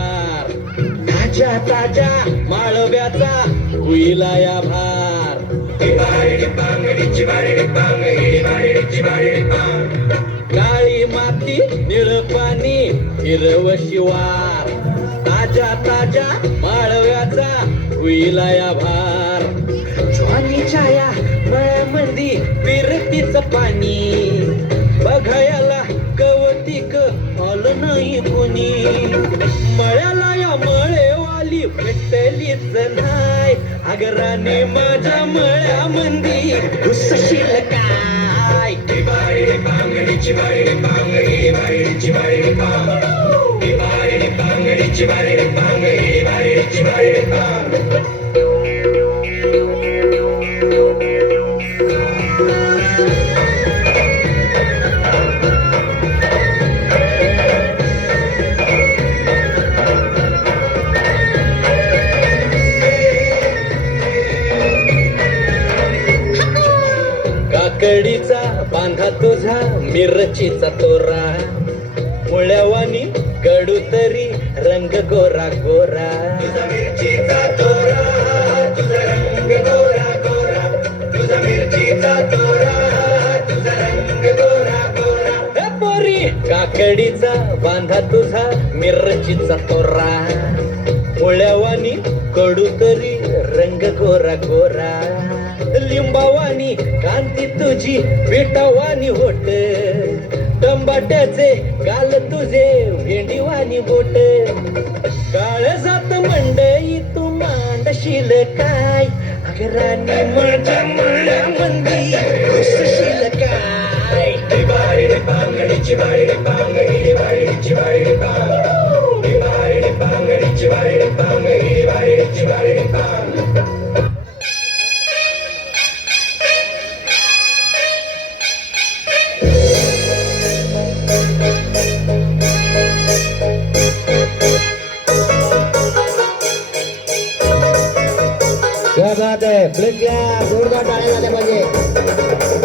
भार ताज्या ताज्या माळव्याचा होईला या भार काळी माती निळ पाणी हिरव शिवार ताज्या ताज्या माळव्याचा होईला या भार ज्वानीच्या या मळ्यामध्ये विरतीच पाणी बघायला कवतिक आलं नाही कोणी मळ्याला या मळेवाली भेटलीच नाही अगराने माझ्या मळ्यामध्ये घुसशील काय काकडीचा बांधा तुझा मिरचीचा तोरा मुळ्यावानी कडू तरी रंग गोरा गोरा तुझा मिरचीचा तोरा तुझा रंग गोरा गोरा तुझा मिरचीचा तोरा तुझा रंग गोरा गोरा पोरी काकडीचा बांधा तुझा मिरचीचा तोरा मुळ्यावानी कडू तरी रंग गोरा गोरा लिंबावानी कांती तुझी पेटावानी होट टंबाट्याचे गाल तुझे भेंडीवानी बोट काळ जात मंडई तू मांडशील काय अगरानी माझ्या मळ्यामंदी घुसशील काय क्या बात है प्लीज जोरदार टाळ्या झाल्या पाहिजे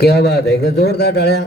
क्या बात है जोरदार टाळ्या